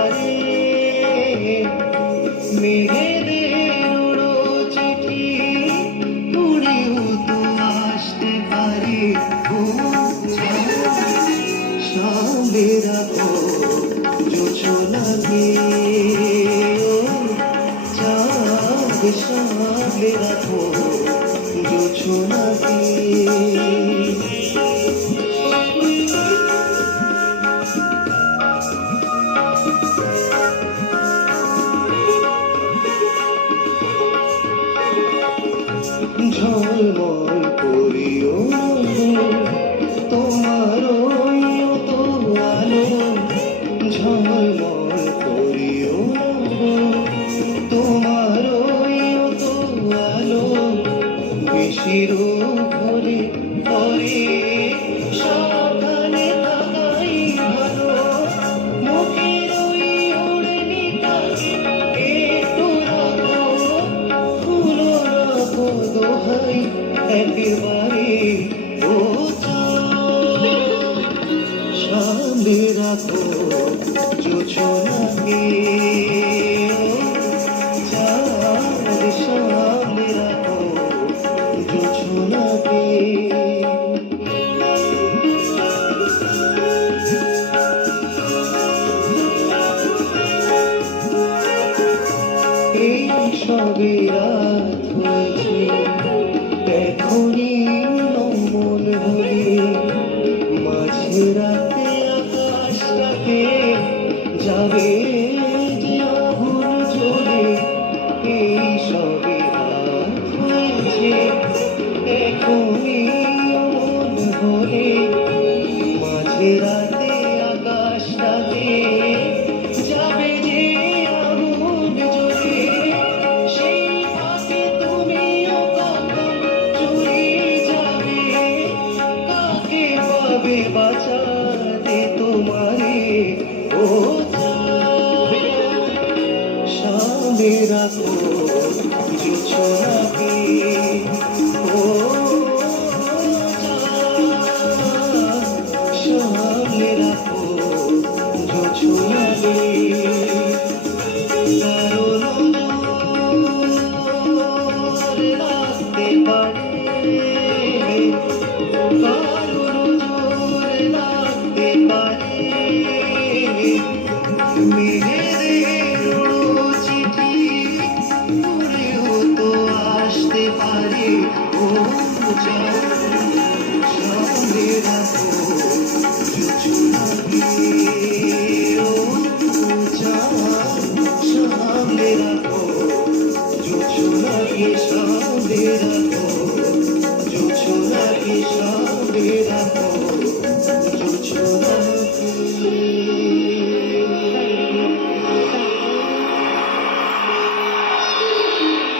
পারে মেঘেদের উড়ো চিঠি উড়েও তো আসতে পারে ও সামনে রাখো জোছনাকে ও চাঁদ সামনে রাখো জোছনাকে ঝলমল করিও তোমার তো আলো ঝলমল করিও তোমার তো আলো বেশির ঘরে পরে সাবধানে থাকাই ভালো মুখের ওই ওড়নিটাকে একটু রাখো ফুলো রাখো দোহাই একেবারে ও সামনে রাখো জোছনাকে চাঁদ সামনে রাখো জোছনাকে এই সবে রাত হয়েছে এখনই নমন হলে মাঝে রাতে আকাশটাকে যাবে